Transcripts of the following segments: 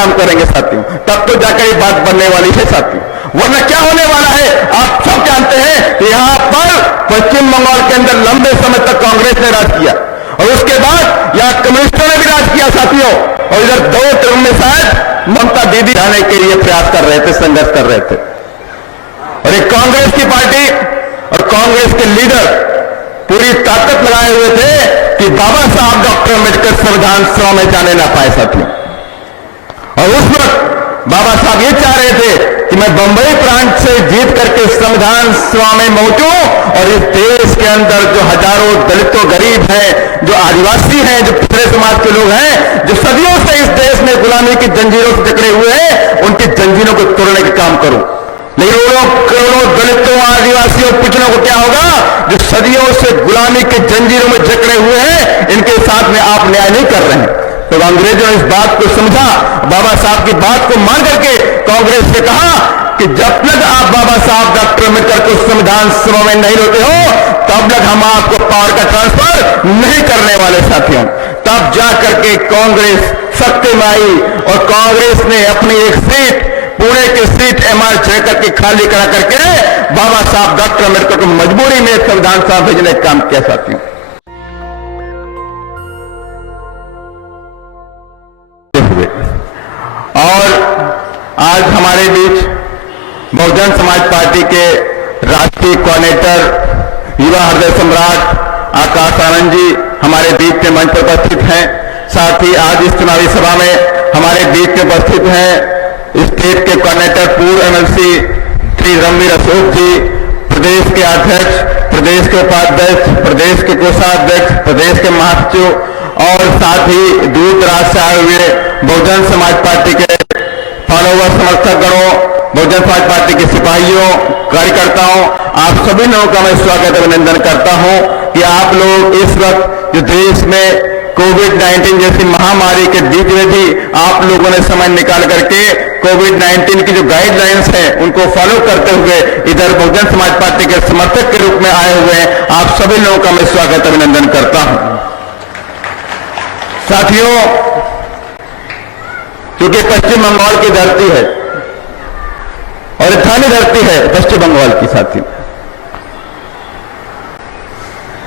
काम करेंगे साथियों, तब तो जाकर ये बात बनने वाली है साथियों। वरना क्या होने वाला है आप सब जानते हैं कि यहां पर पश्चिम बंगाल के अंदर लंबे समय तक कांग्रेस ने राज किया और उसके बाद यहां कम्युनिस्टों ने भी राज किया साथियों, और इधर 2 टर्म में शायद ममता दीदी जाने के लिए प्रयास कर रहे थे, संघर्ष कर रहे थे। और एक कांग्रेस की पार्टी और कांग्रेस के लीडर पूरी ताकत लगाए हुए थे कि बाबा साहब डॉक्टर अम्बेडकर संविधान सभा में जाने ना पाए साथियों। और उस वक्त बाबा साहब ये चाह रहे थे कि मैं बंबई प्रांत से जीत करके संविधान सभा में पहुंचूं और इस देश के अंदर जो हजारों दलितों, गरीब हैं, जो आदिवासी हैं, जो पिछड़े समाज के लोग हैं, जो सदियों से इस देश में गुलामी की जंजीरों से जकड़े हुए हैं, उनकी जंजीरों को तोड़ने का काम करूं। लेकिन वो लोग करोड़ों दलितों, आदिवासियों, पिछड़ों को क्या होगा, जो सदियों से गुलामी के जंजीरों में जकड़े हुए हैं, इनके साथ में आप न्याय नहीं कर रहे हैं। तो अंग्रेजों ने इस बात को समझा, बाबा साहब की बात को मान करके कांग्रेस से कहा कि जब तक आप बाबा साहब डॉक्टर अम्बेडकर को संविधान सभा में नहीं लाते हो, तब तक हम आपको पावर का ट्रांसफर नहीं करने वाले साथियों। तब जाकर के कांग्रेस सत्ते में आई और कांग्रेस ने अपनी एक सीट, पुणे की सीट MR जयकर की खाली करा करके बाबा साहब डॉक्टर अम्बेडकर को मजबूरी में संविधान सभा भेजने का काम किया साथियों। और आज हमारे बीच बहुजन समाज पार्टी के राष्ट्रीय कोऑर्डिनेटर, युवा हृदय सम्राट आकाश आनंद जी हमारे बीच में मंच पर उपस्थित हैं। साथ ही आज इस चुनावी सभा में हमारे बीच में उपस्थित हैं स्टेट के कोऑर्डिनेटर, पूर्व MLC श्री रणवीर अशोक जी, प्रदेश के अध्यक्ष, प्रदेश के उपाध्यक्ष, प्रदेश के कोषाध्यक्ष, प्रदेश के महासचिव और साथ ही दूर दराज से आए हुए बहुजन समाज पार्टी के फॉलोवर, समर्थक गणों, बहुजन समाज पार्टी के सिपाहियों, कार्यकर्ताओं, आप सभी लोगों का मैं स्वागत अभिनंदन करता हूं कि आप लोग इस वक्त जो देश में कोविड-19 जैसी महामारी के बीच में भी आप लोगों ने समय निकाल करके कोविड-19 की जो गाइडलाइंस हैं उनको फॉलो करते हुए इधर बहुजन समाज पार्टी के समर्थक के रूप में आए हुए हैं। आप सभी लोगों का मैं स्वागत अभिनंदन करता हूं। साथियों, क्योंकि पश्चिम बंगाल की धरती है और स्थानीय धरती है पश्चिम बंगाल की साथियों,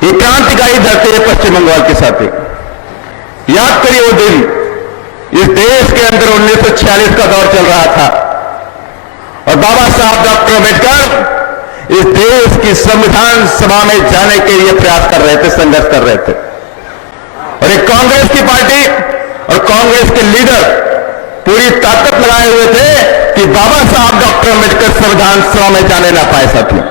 ये क्रांतिकारी धरती है पश्चिम बंगाल के साथी। याद करिए वो दिन, इस देश के अंदर 1946 का दौर चल रहा था और बाबा साहब डॉक्टर अम्बेडकर इस देश की संविधान सभा में जाने के लिए प्रयास कर रहे थे, संघर्ष कर रहे थे। और एक कांग्रेस की पार्टी और कांग्रेस के लीडर पूरी ताकत लगाए हुए थे कि बाबा साहब डॉक्टर अम्बेडकर संविधान सभा में जाने ना पाए साथियों।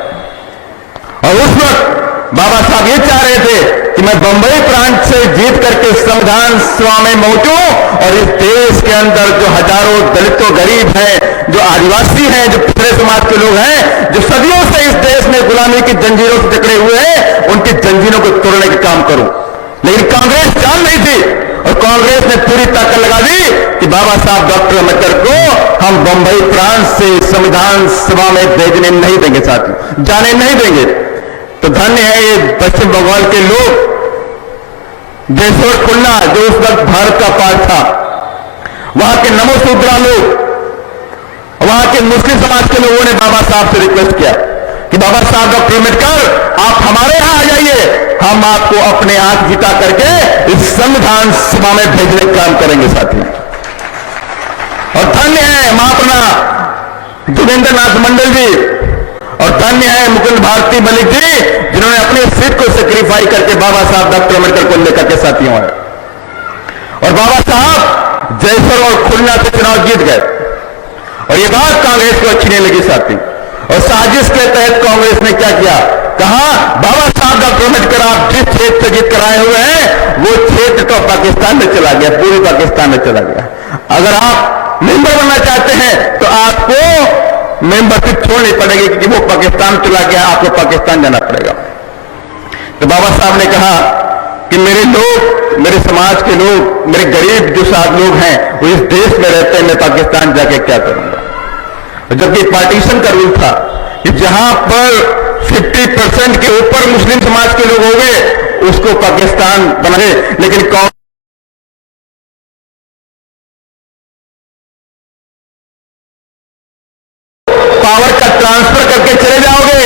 और उस वक्त बाबा साहब ये चाह रहे थे कि मैं बंबई प्रांत से जीत करके संविधान सभा में पहुंचूं और इस देश के अंदर जो हजारों दलितों, गरीब हैं, जो आदिवासी हैं, जो पिछड़े समाज के लोग हैं, जो सदियों से इस देश में गुलामी की जंजीरों से जकड़े हुए हैं, उनकी जंजीरों को तोड़ने का काम करूं। लेकिन कांग्रेस जान नहीं थी और कांग्रेस ने पूरी ताकत लगा दी कि बाबा साहब डॉक्टर अम्बेडकर को हम बंबई प्रांत से संविधान सभा में भेजने नहीं देंगे साथियों, जाने नहीं देंगे। तो धन्य है ये पश्चिम बंगाल के लोग, देशवर खुलना जो उस वक्त भारत का पार्ट था, वहां के नमोसूत्रा लोग, वहां के मुस्लिम समाज के लोगों ने बाबा साहब से रिक्वेस्ट किया कि बाबा साहब डॉक्टर अम्बेडकर आप हमारे यहां आ जाइए, हम आपको अपने हाथ जिता करके इस संविधान सभा में भेजने का काम करेंगे साथियों। और धन्य है महाप्रना जोगेंद्र नाथ मंडल जी और धन्य है मुकुंद भारती मलिक जी, जिन्होंने अपनी सीट को सेक्रीफाई करके बाबा साहब डॉक्टर अम्बेडकर को लेकर के साथियों आए। और बाबा साहब जयसर और खुलना से चुनाव जीत गए और ये बात कांग्रेस को अच्छी नहीं लगी साथी। और साजिश के तहत कांग्रेस ने क्या किया, कहा बाबा साहब डॉक्टर अम्बेडकर आप जिस क्षेत्र से जीत कर आए हुए हैं वो क्षेत्र तो पाकिस्तान में चला गया, पूरे पाकिस्तान में चला गया। अगर आप मेंबर बनना चाहते हैं तो आपको मेंबरशिप छोड़नी पड़ेगी क्योंकि वो पाकिस्तान चला गया, आपको पाकिस्तान जाना पड़ेगा। तो बाबा साहब ने कहा कि मेरे लोग, मेरे समाज के लोग, मेरे गरीब जो साथ लोग हैं वो इस देश में रहते हैं, मैं पाकिस्तान जाके क्या करूंगा। जबकि पार्टीशन का रूल था कि जहां पर 50% के ऊपर मुस्लिम समाज के लोग हो गए उसको पाकिस्तान बना, लेकिन पावर का ट्रांसफर करके चले जाओगे,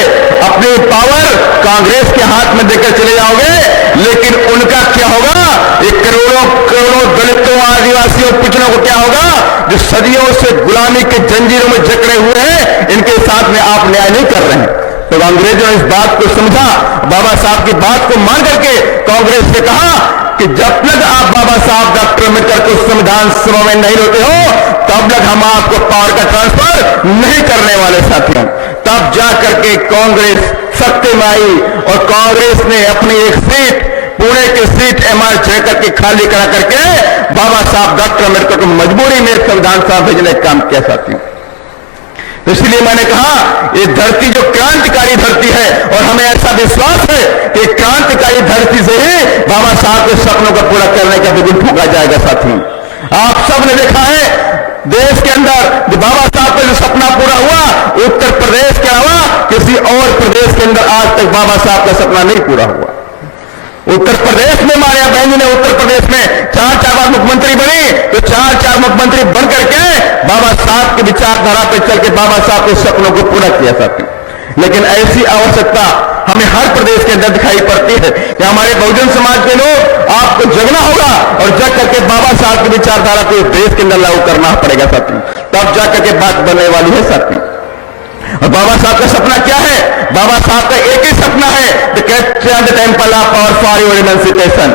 अपनी पावर कांग्रेस के हाथ में देकर चले जाओगे, लेकिन उनका क्या होगा? ये करोड़ों करोड़ों दलितों, आदिवासियों, पिछड़ों को क्या होगा? जो सदियों से गुलामी के जंजीरों में जकड़े हुए हैं, इनके साथ में आप न्याय नहीं कर रहे हैं। तो अंग्रेजों ने इस बात को समझा, बाबा साहब की बात को मान करके कांग्रेस से कहा कि जब तक आप बाबा साहब डॉक्टर अम्बेडकर को संविधान सभा में नहीं होते हो, तब तक हम आपको पावर का ट्रांसफर नहीं करने वाले साथियों। तब जाकर के कांग्रेस सत्ते में आई और कांग्रेस ने अपनी एक सीट, पुणे की सीट MR जयकर के खाली करा करके बाबा साहब डॉक्टर अम्बेडकर को मजबूरी में संविधान सभा भेजने का काम किया साथियों। तो इसलिए मैंने कहा ये धरती जो क्रांतिकारी धरती है, और हमें ऐसा विश्वास है कि क्रांतिकारी धरती से ही बाबा साहब के सपनों को पूरा करने का बिगुल फूंका जाएगा साथियों। आप सब ने देखा है देश के अंदर जो बाबा साहब का जो सपना पूरा हुआ, उत्तर प्रदेश के अलावा किसी और प्रदेश के अंदर आज तक बाबा साहब का सपना नहीं पूरा हुआ। उत्तर प्रदेश में मारिया बहन जी ने उत्तर प्रदेश में 4 बार मुख्यमंत्री बनी, तो 4 मुख्यमंत्री बन करके बाबा साहब की विचारधारा पर चल के बाबा साहब के सपनों को पूरा किया साथियों। लेकिन ऐसी आवश्यकता हमें हर प्रदेश के अंदर दिखाई पड़ती है कि हमारे बहुजन समाज के लोग, आपको जगना होगा और जग करके बाबा साहब की विचारधारा को देश के अंदर लागू करना पड़ेगा साथियों, तब जाकर के बात बनने वाली है साथियों। और बाबा साहब का सपना क्या है? बाबा साहब का एक ही सपना है, the temple of power for your emancipation.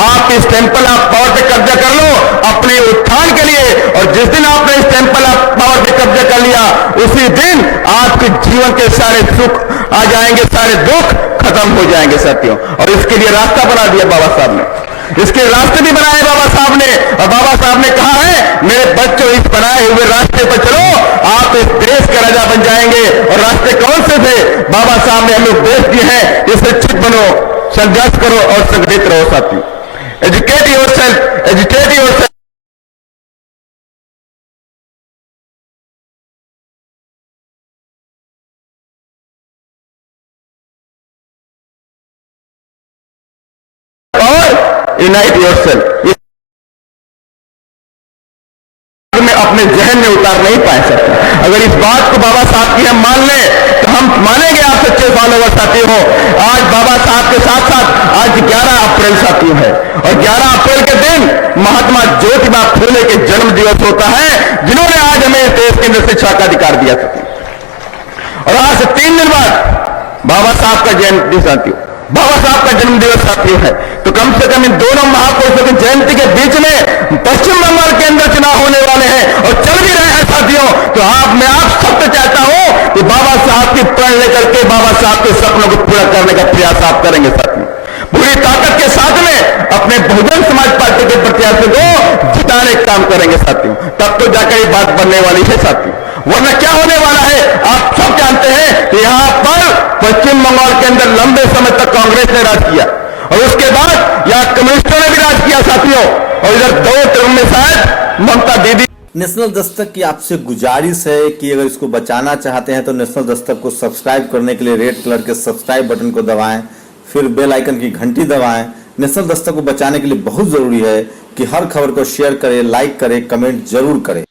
आप इस टेम्पल ऑफ पावर पे कब्जा कर लो अपने उत्थान के लिए, और जिस दिन आपने इस टेम्पल ऑफ पावर पे कब्जा कर लिया, उसी दिन आपके जीवन के सारे सुख आ जाएंगे, सारे दुख खत्म हो जाएंगे साथियों। और इसके लिए रास्ता बना दिया बाबा साहब ने, इसके रास्ते भी बनाए बाबा साहब ने, और बाबा साहब ने कहा है मेरे बच्चों इस बनाए हुए रास्ते पर चलो, आप इस देश का राजा बन जाएंगे। और रास्ते कौन से थे? बाबा साहब ने हमें उपदेश दिए हैं, इससे शिक्षित बनो, संघर्ष करो और संगठित रहो साथियों। Educate yourself, educate yourself. और यूनाइट योरसेल्फ। में अपने जहन में उतार नहीं पाए सकते। अगर इस बात को बाबा साहब की हम मान लें तो हम मानेंगे आप सच्चे फॉलोवर साथी हो। आज बाबा साहब के साथ साथ आज 11 अप्रैल साथियों है, और 11 अप्रैल के दिन महात्मा ज्योतिबा फूले के जन्म दिवस होता है, जिन्होंने आज हमें इस देश के अंदर शिक्षा का अधिकार दिया था। और आज से 3 दिन बाद बाबा साहब का जयंती साथियों, बाबा साहब का जन्म दिवस साथियों है। तो कम से कम इन दोनों महापुरुषों की जयंती के बीच में पश्चिम बंगाल के अंदर चुनाव होने वाले हैं और चल भी रहे हैं साथियों। तो मैं आप सबसे चाहता हूं कि बाबा साहब की प्रण लेकर के बाबा साहब के सपनों को पूरा करने का प्रयास आप करेंगे साथियों, पूरी ताकत के साथ में अपने बहुजन समाज पार्टी के प्रत्याशी को जिताने का काम करेंगे साथियों। तब तो जाकर ये बात बनने वाली है साथियों, वरना क्या होने वाला है आप सब जानते हैं कि यहां पर पश्चिम बंगाल के अंदर लंबे समय तक कांग्रेस ने राज किया, और उसके बाद यहां कम्युनिस्टों ने भी राज किया साथियों, और इधर 2 टर्म में शायद ममता दीदी। नेशनल दस्तक की आपसे गुजारिश है कि अगर इसको बचाना चाहते हैं तो नेशनल दस्तक को सब्सक्राइब करने के लिए रेड कलर के सब्सक्राइब बटन को दबाएं, फिर बेल आइकन की घंटी दबाएं। नेशनल दस्तक को बचाने के लिए बहुत जरूरी है कि हर खबर को शेयर करें, लाइक करें, कमेंट जरूर करें।